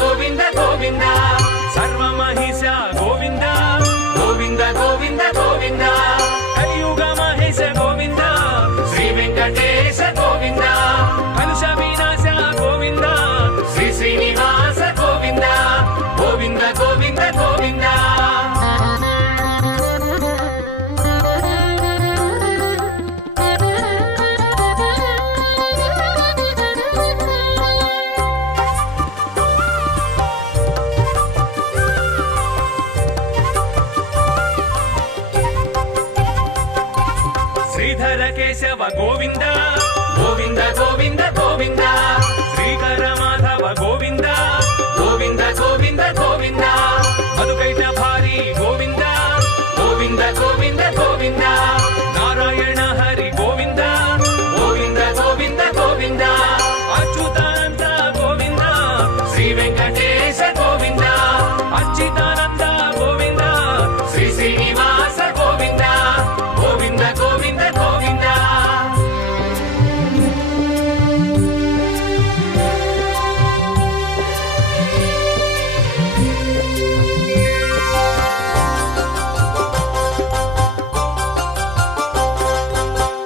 గోవింద గోవింద సర్వమహిష గోవింద గోవింద గోవింద గోవింద కలియుగ మహేశ గోవింద శ్రీ వెంకటేశ గోవింద కలుష వినాశ గోవింద శ్రీ శ్రీనివాస గోవింద గోవింద గోవింద గోవింద శ్రీధర కేశవ గోవింద గోవింద గోవింద గోవింద శ్రీకర మాధవ గోవింద గోవింద గోవింద గోవింద మధుకైట భారీ గోవింద గోవింద గోవింద గోవింద నారాయణ హరి గోవింద గోవింద గోవింద గోవింద అచ్యుతానంద గోవింద శ్రీ వెంకటేశ గోవింద అచ్యుతానంద గోవింద శ్రీ శ్రీనివాస గోవింద గోవింద గోవింద గోవింద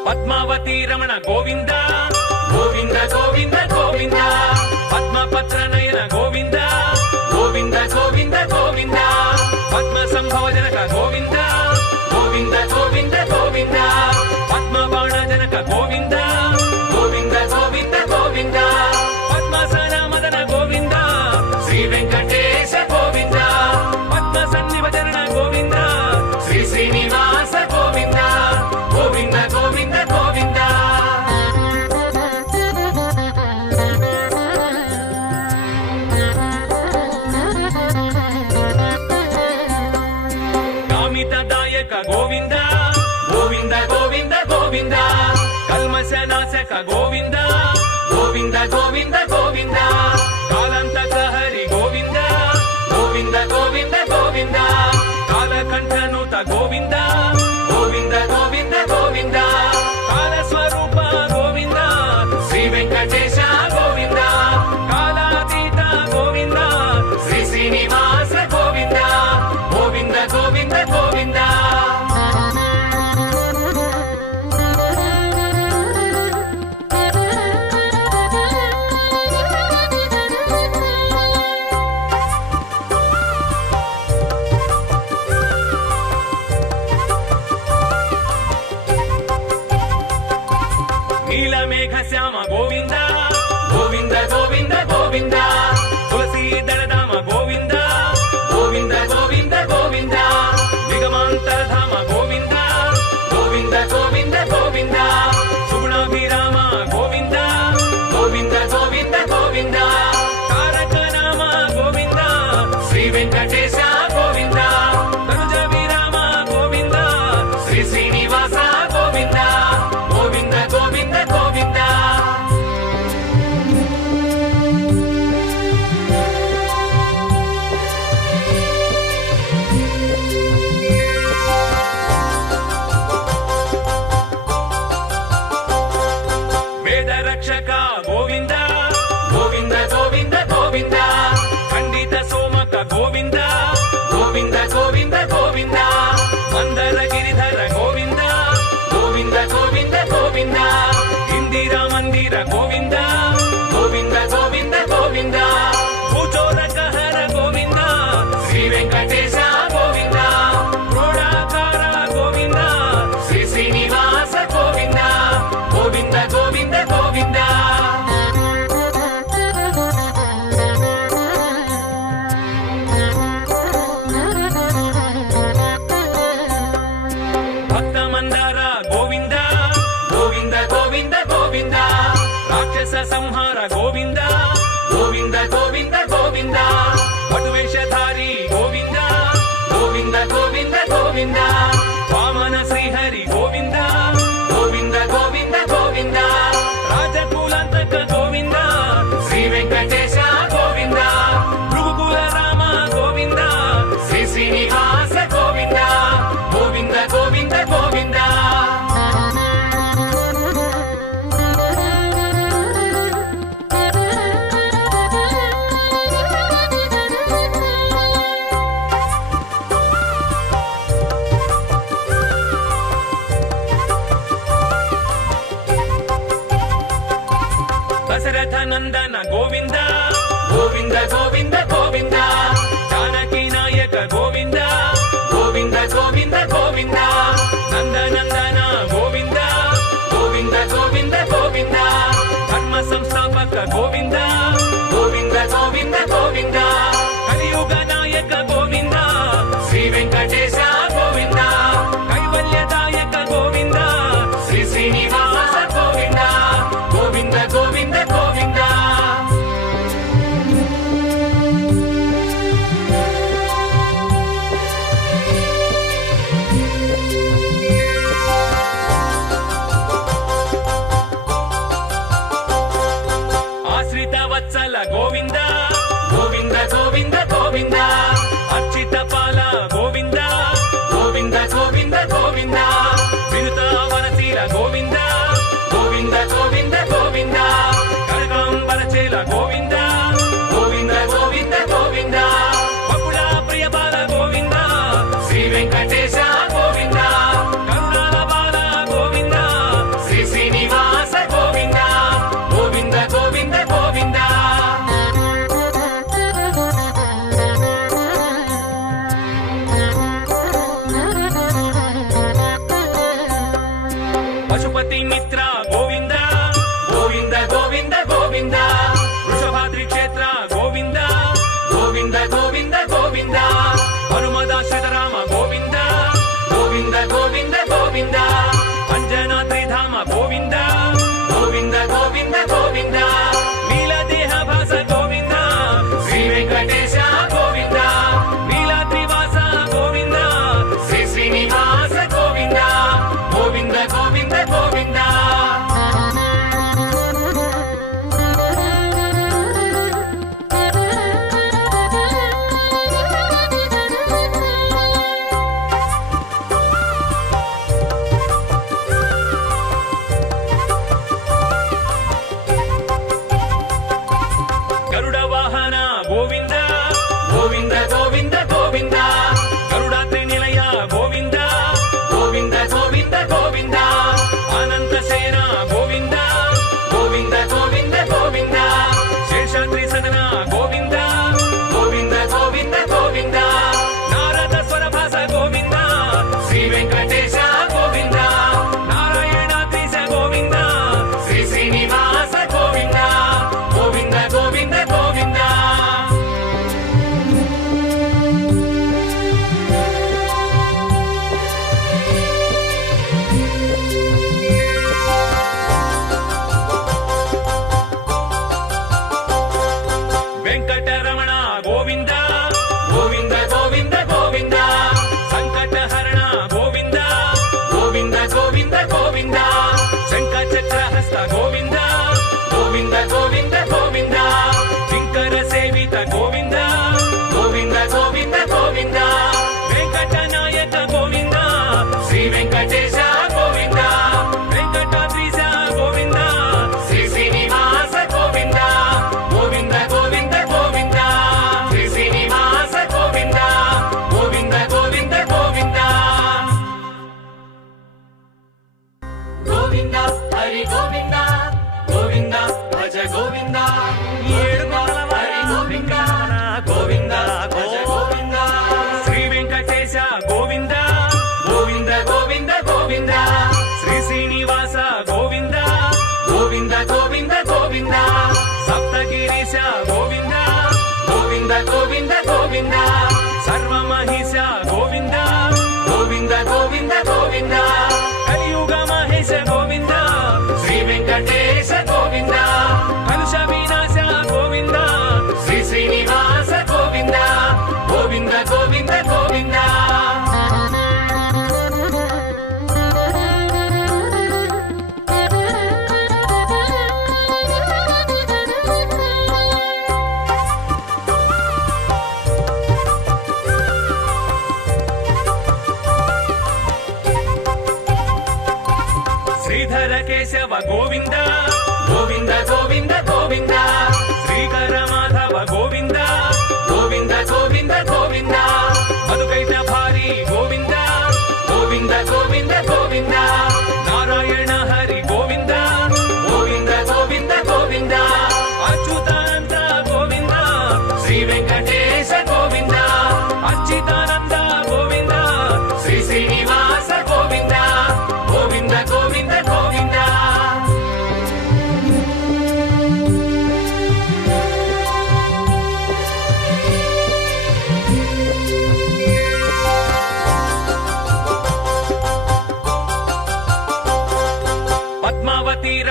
పద్మావతి రమణ గోవింద గోవింద గోవింద గోవింద పద్మపత్ర నయన గోవింద గోవింద గోవింద గోవింద పద్మ సంభవ జనక గోవింద గోవింద గోవింద గోవింద పద్మ బాణ జనక గోవింద గోవింద గోవింద గోవింద పద్మసన మదన గోవింద శ్రీ వెంకటేశ గోవింద పద్మ సన్నిభజన గోవింద శ్రీ శ్రీనివాస గోవింద గోవింద గోవింద గోవింద కామితదాయక గోవింద గోవింద గోవింద గోవింద కల్మశనాశక గోవింద గోవింద గోవింద గోవింద కాలంతక హరి గోవింద గోవింద గోవింద గోవింద కాలకంఠనుత గోవింద గోవింద గోవింద గోవింద కాలస్వరూప గోవింద శ్రీ వెంకటేశ గోవింద కాలాతీత గోవింద శ్రీ శ్రీనివాస గోవింద గోవింద గోవింద గోవింద నీలమేఘ శ్యామ గోవింద గోవింద గోవింద గోవింద తులసీదళధామ గోవింద గోవింద గోవింద గోవింద నిగమాంతరధామ గోవింద గోవింద గోవింద గోవింద సుగుణాభిరామ గోవింద గోవింద గోవింద గోవింద తారక నామ గోవింద శ్రీ వెంకటేశ గోవింద తనుజ విరామ గోవింద శ్రీ శ్రీనివాస గోవింద గోవింద గోవింద గోవింద ನಂದನ ಗೋವಿಂದ ಗೋವಿಂದ ಗೋವಿಂದ ಗೋವಿಂದ ಜಾನಕಿ ನಾಯಕ ಗೋವಿಂದ ಗೋವಿಂದ ಗೋವಿಂದ ಗೋವಿಂದ ನಂದ ನಂದನ ಗೋವಿಂದ ಗೋವಿಂದ ಗೋವಿಂದ ಗೋವಿಂದ ಧರ್ಮ ಸಂಸ್ಥಾಪಕ ಗೋವಿಂದ ಗೋವಿಂದ ಗೋವಿಂದ ಗೋವಿಂದ ಕಲಿಯುಗ ನಾಯಕ ಗೋವಿಂದ ಶ್ರೀ ವೆಂಕಟೇಶ ಗೋವಿಂದ ಕೈವಲ್ಯದಾಯಕ ಗೋವಿಂದ ಶ್ರೀ ಶ್ರೀನಿವಾಸ ಗೋವಿಂದ ಗೋವಿಂದ ಗೋವಿಂದ ಗೋವಿಂದ ಆಶ್ರಿತ ವತ್ಸಲ ಗೋವಿಂದ ಗೋವಿಂದ ಗೋವಿಂದ ಗೋವಿಂದ ಅರ್ಚಿತ ಪಾಲ ಗೋವಿಂದ ಗೋವಿಂದ ಗೋವಿಂದ ಗೋವಿಂದ ವಿನುತ ವನತೀರ ಗೋವಿಂದ ಗೋವಿಂದ ಗೋವಿಂದ ಗೋವಿಂದ ಕನಕಾಂಬರ ಚೇಲ ಗೋವಿಂದ ಗೋವಿಂದ ಗೋವಿಂದ ಗೋವಿಂದ ಬಕುಳ ಪ್ರಿಯ ಬಾಲ ಗೋವಿಂದ ಶ್ರೀ ವೆಂಕಟೇಶ ಗೋವಿಂದ ಕರುಣಾಲ ಬಾಲ ಗೋವಿಂದ ಶ್ರೀ ಶ್ರೀನಿವಾಸ ಗೋವಿಂದ ಗೋವಿಂದ ಗೋವಿಂದ ಗೋವಿಂದ ಪಶುಪತಿ ಮಿತ್ರ ಗೋವಿಂದ ಗೋವಿಂದ ಗೋವಿಂದ ಗೋವಿಂದ ವೃಷಭಾದ್ರಿ ಕ್ಷೇತ್ರ ಗೋವಿಂದ ಗೋವಿಂದ ಗೋವಿಂದ ಗೋವಿಂದ ಹನುಮದಾಶ್ರಿತರಾಮ ಗೋವಿಂದ ಗೋವಿಂದ ಗೋವಿಂದ ಗೋವಿಂದ ಅಂಜನಾದ್ರಿ ಧಾಮ ಗೋವಿಂದ ಗೋವಿಂದ ಗೋವಿಂದ ಗೋವಿಂದ ನೀಲದೇಹ ಭಾಸ ಗೋವಿಂದ ಶ್ರೀ ವೆಂಕಟೇಶ ಗೋವಿಂದ ನೀಲಾದ್ರಿವಾಸ ಗೋವಿಂದ ಶ್ರೀ ಶ್ರೀನಿವಾಸ ಗೋವಿಂದ ಗೋವಿಂದ ಗೋವಿಂದ ಗೋವಿಂದ ಗರುಡ ವಾಹನ ಗೋವಿಂದ ಗೋವಿಂದ ಗೋವಿಂದ ಗೋವಿಂದ ಗರುಡಾದ್ರಿ ನಿಲಯ ಗೋವಿಂದ ಗೋವಿಂದ ಗೋವಿಂದ ಗೋವಿಂದ ಅನಂತ ಸೇನ ಗೋವಿಂದ ಗೋವಿಂದ ಗೋವಿಂದ ಗೋವಿಂದ ಶೇಷಾದ್ರಿ ಸದನ ಗೋವಿಂದ ಗೋವಿಂದ ಗೋವಿಂದ ಗೋವಿಂದ ನಾರದ ಸ್ವರಭಾಸ ಗೋವಿಂದ ಶ್ರೀ ವೆಂಕಟೇಶ ಗೋವಿಂದ ನಾರಾಯಣಾದ್ರೀಶ ಗೋವಿಂದ ಶ್ರೀ ಶ್ರೀನಿವಾಸ ಗೋವಿಂದ ಗೋವಿಂದ ಗೋವಿಂದ ಗೋವಿಂದ ವೆಂಕಟರಮಣ ಗೋವಿಂದ ಗೋವಿಂದ ಗೋವಿಂದ ಗೋವಿಂದ ಸಂಕಟಹರಣ ಗೋವಿಂದ ಗೋವಿಂದ ಗೋವಿಂದ ಗೋವಿಂದ ಶಂಖಚಕ್ರಹಸ್ತ ಗೋವಿಂದ ಗೋವಿಂದ ಗೋವಿಂದ ಗೋವಿಂದ ಕಿಂಕರ ಸೇವಿತ ಗೋವಿಂದ ಗೋವಿಂದ ಗೋವಿಂದ ಗೋವಿಂದ ವೆಂಕಟನಾಯಕ ಗೋವಿಂದ ಶ್ರೀ ವೆಂಕಟೇಶ ಗೋವಿಂದ ವೆಂಕಟಾದ್ರೀಶ ಗೋವಿಂದ ಶ್ರೀ ಶ್ರೀನಿವಾಸ ಗೋವಿಂದ ಗೋವಿಂದ ಗೋವಿಂದ ಗೋವಿಂದ ಶ್ರೀ ಶ್ರೀನಿವಾಸ ಗೋವಿಂದ ಗೋವಿಂದ ಗೋವಿಂದ ಗೋವಿಂದ ಗೋವಿಂದ ಹರಿ ಗೋವಿಂದ ಗೋವಿಂದ ಭಜ ಗೋವಿಂದ ಏಳು ಹರಿ ಗೋವಿಂದ ಗೋವಿಂದ ಭಜ ಗೋವಿಂದ ಶ್ರೀ ವೆಂಕಟೇಶ ಗೋವಿಂದ ಗೋವಿಂದ ಗೋವಿಂದ ಗೋವಿಂದ ಶ್ರೀ ಶ್ರೀನಿವಾಸ ಗೋವಿಂದ ಗೋವಿಂದ ಗೋವಿಂದ ಗೋವಿಂದ ಸಪ್ತಗಿರೀಶ ಗೋವಿಂದ ಗೋವಿಂದ ಗೋವಿಂದ ಗೋವಿಂದ ಸರ್ವ ಮಹಿಷ ಗೋವಿಂದ ಗೋವಿಂದ ಗೋವಿಂದ ಗೋವಿಂದ ಕಲಿಯುಗ ಮಹೇಶ ಗೋವಿಂದ ಶ್ರೀ ವೆಂಕಟೇಶ ಗೋವಿಂದ ಕಲುಷ ವಿನಾಶ ಗೋವಿಂದ ಶ್ರೀ ಶ್ರೀನಿವಾಸ ಗೋವಿಂದ ಗೋವಿಂದ ಗೋವಿಂದ ಗೋವಿಂದ ಶ್ರೀಧರ ಕೇಶವ ಗೋವಿಂದ ಗೋವಿಂದ ಗೋವಿಂದ ಗೋವಿಂದ ಶ್ರೀಕರ ಮಾಧವ ಗೋವಿಂದ ಗೋವಿಂದ ಗೋವಿಂದ ಗೋವಿಂದ ಮಧುಕೈಟ ಭಾರಿ ಗೋವಿಂದ ಗೋವಿಂದ ಗೋವಿಂದ ಗೋವಿಂದ ನಾರಾಯಣ ಹರಿ ಗೋವಿಂದ ಗೋವಿಂದ ಗೋವಿಂದ ಗೋವಿಂದ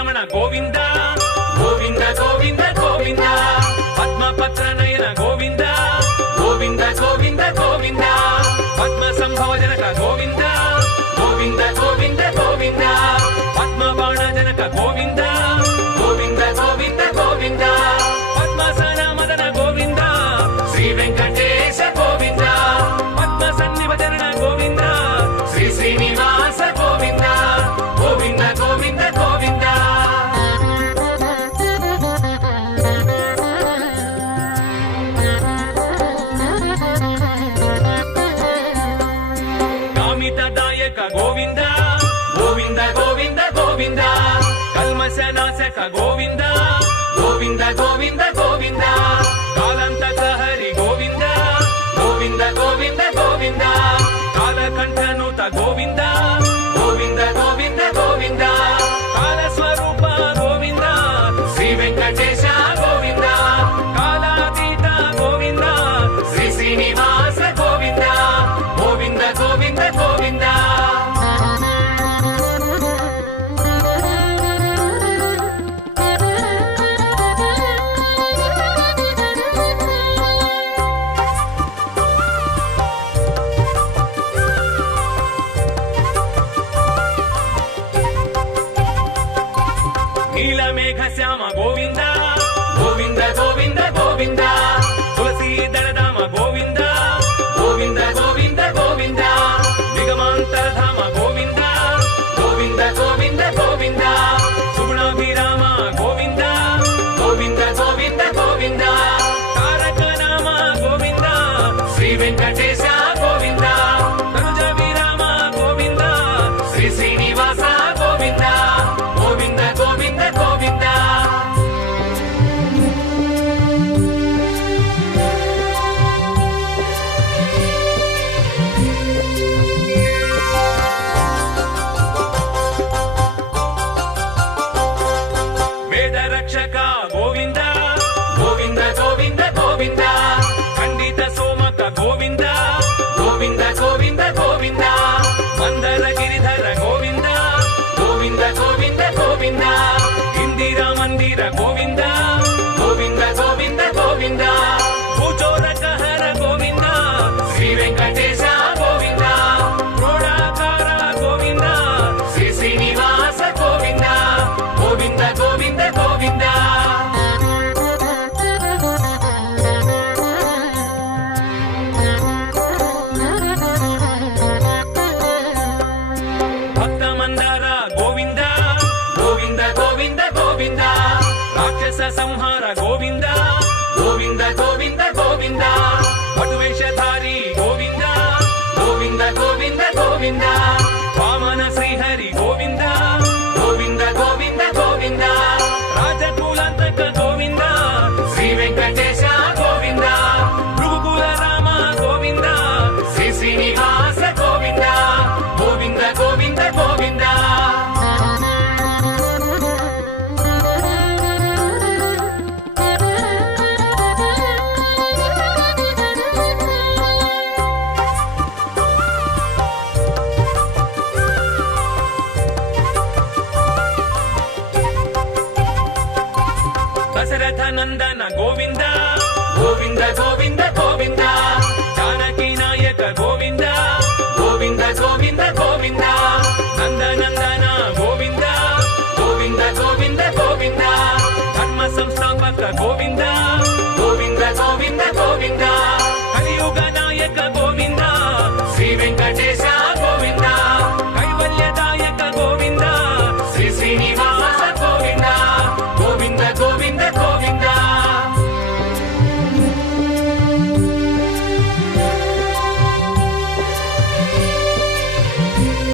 రమణ గోవింద గోవింద గోవింద గోవింద పద్మపత్ర నయన గోవింద గోవింద గోవింద గోవింద పద్మ సంభవ జనక గోవింద గోవింద గోవింద గోవింద పద్మ బాణ జనక గోవింద గోవింద గోవింద గోవింద పద్మసన మదన గోవింద శ్రీ వెంకటేశ గోవింద పద్మ సన్నిభజన గోవింద శ్రీ శ్రీనివాస గోవింద గోవింద గోవింద గోవింద కామితదాయక గోవింద గోవింద గోవింద గోవింద కల్మశనాశక గోవింద గోవింద గోవింద గోవింద కాలంతక హరి గోవింద గోవింద గోవింద గోవింద కాలకంఠనుత గోవింద గోవింద గోవింద గోవింద కాలస్వరూప గోవింద శ్రీ వెంకటేశ గోవింద కాలాతీత గోవింద శ్రీ శ్రీనివాస గోవింద గోవింద గోవింద గోవింద నీలమేఘ శ్యామ గోవింద గోవింద గోవింద గోవింద తులసీదళధామ గోవింద గోవింద గోవింద గోవింద నిగమాంతరధామ గోవింద గోవింద గోవింద గోవింద సుగుణాభిరామ గోవింద గోవింద గోవింద గోవింద తారక నామ గోవింద శ్రీ వెంకటేశ గోవింద తనుజ విరామ గోవింద శ్రీ శ్రీనివాస గోవింద గోవింద గోవింద గోవింద వేద రక్షక గోవింద గోవింద గోవింద గోవింద ఖండిత సోమక గోవింద గోవింద గోవింద గోవింద మందర గిరిధర గోవింద గోవింద గోవింద గోవింద ఇందిరా మందిర గోవింద గోవింద గోవింద గోవింద భూచోరక హర గోవింద శ్రీ వెంకటేశ గోవింద క్రోడాకార గోవింద శ్రీ శ్రీనివాస గోవింద గోవింద గోవింద గోవింద భక్త మందార గోవింద గోవింద గోవింద గోవింద రాక్షస సంహార గోవింద గోవింద గోవింద గోవింద పటువేషధారి గోవింద గోవింద గోవింద గోవింద వామన శ్రీహరి గోవింద గోవింద గోవింద గోవింద రాజకులంతక గోవింద శ్రీ వెంకటేశ గోవింద భృగుకుల రామ గోవింద శ్రీ శ్రీనివాస గోవింద గోవింద గోవింద గోవింద దశరథ నందన గోవింద గోవింద గోవింద గోవింద జానకి నాయక గోవింద గోవింద గోవింద గోవింద నందనందన గోవింద గోవింద గోవింద గోవింద ధర్మ సంస్థాపక గోవింద